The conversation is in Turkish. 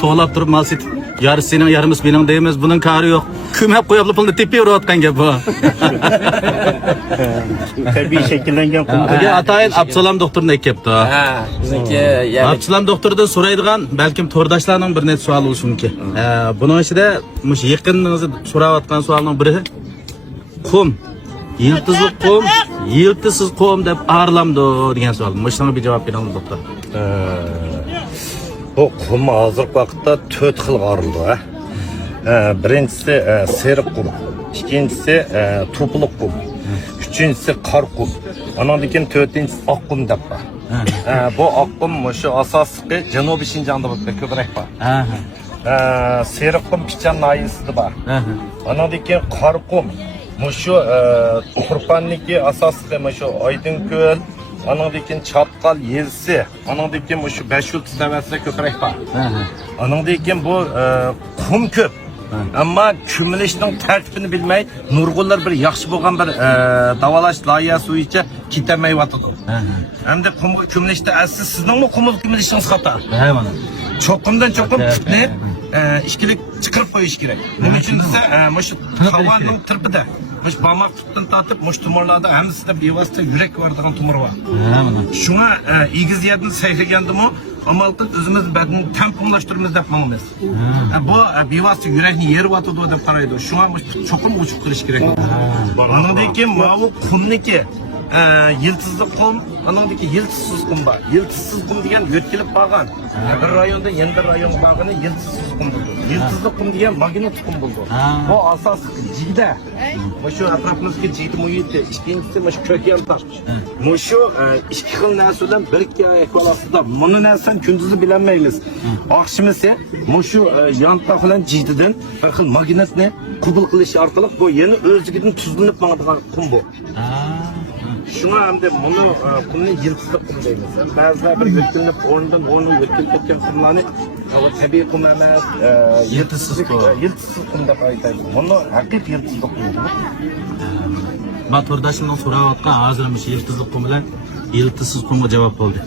To'g'lab turib mal setib, yarısı sening, yarımız benim deymiz. Bunun karı yok. Kim hep qo'yib pulni tepib yurayotgan gap bu. Tabii şekillengen kum. Aka atayin Absalam doktorni aytibdi. Ha, bizniki yani Absalam doktordan so'raydigan, balkim to'rdoshlarning bir net savol bo'lishi mumkin. Buning ichida mush yaqiningizda so'rayotgan savolning biri qum. Yiltizli qum, yiltisiz qum deb ağırlamdı degan savol. Mushunga bir javob bering doktor. Bu kum hazırlık vakitte 4 xil qarıldı. Birincisi seri kum, ikincisi topuluk kum, üçüncüsü kar kum, anadaki dördüncüsü ak kum dep var. Bu ak kum şu asaslığı Janubi Şinjan'da köprek var. Seri kum Piçan nayısıdı var. Anadaki kar kum, şu Kurpanlıki asaslığı şu Aydınköl, anadaki Çatkal Yelsi, anadaki şu Beşyurt seviyesinde köprek var. Anadaki bu kum köp. Ama kümülüşün tertibini bilmeyi, nurgullar bir yaxşı bolgan bir davalaş layihasi bo'yicha ketemeyi vatıdı. Hem de kümülüşte aslında sizin mi kümülüşünüz hata? Çokumdan çokum kütünüp, işkilik çıkırıp koyuş gerek. Bunun için ise şu havanın tırpıda. Muş bamak tuttan tatıp muş tumorlarda hemisi bir vasıta yürek vardıran tumor var. Şuna igiz yerden seyregendim o. Ama altın özümüz bedeni tempomlaştırmamız yapmamız. Bu bir vasıta yüreğin yeri vatıdı o da paraydı. Şuna çokum uçuk kırış gerek. Anadaki mavu kumniki. Yıldızlı kum, anadaki yıldızsız kum var. Yıldızsız kum diyen yötkilip bağın. Bir rayonda yeni bir rayon bağını yıldızsız kum buldu. Yıldızlı kum diyen magnet kum buldu. Bu asas cide. Şu etrafımızdaki cide muhiti, ikincisi kök yantaş. Şu iki xil narsadan bir ekvalasida. Bunu nersen gündüzü bilemeyiz. Akşamısı şu yanta falan cideden bir xil magnetni kubul kılışı arkalık bu yeni özgüdün tuzlanıp mağdıgan kum bu. Şuna hem de bunu kumni yıldızlık kum deymiz. Bazıları bir yötkünlük ondan onu yötkünlük etken kumlarını tabii kum emez, yıldızsız kum da kayıtaydı. Bunu hakik yıldızlık kum deymiz. Ben to'rdoshimdan so'rayotgan hozir mush yiltizli qum bilan yiltizsiz qumga javob bo'ldi.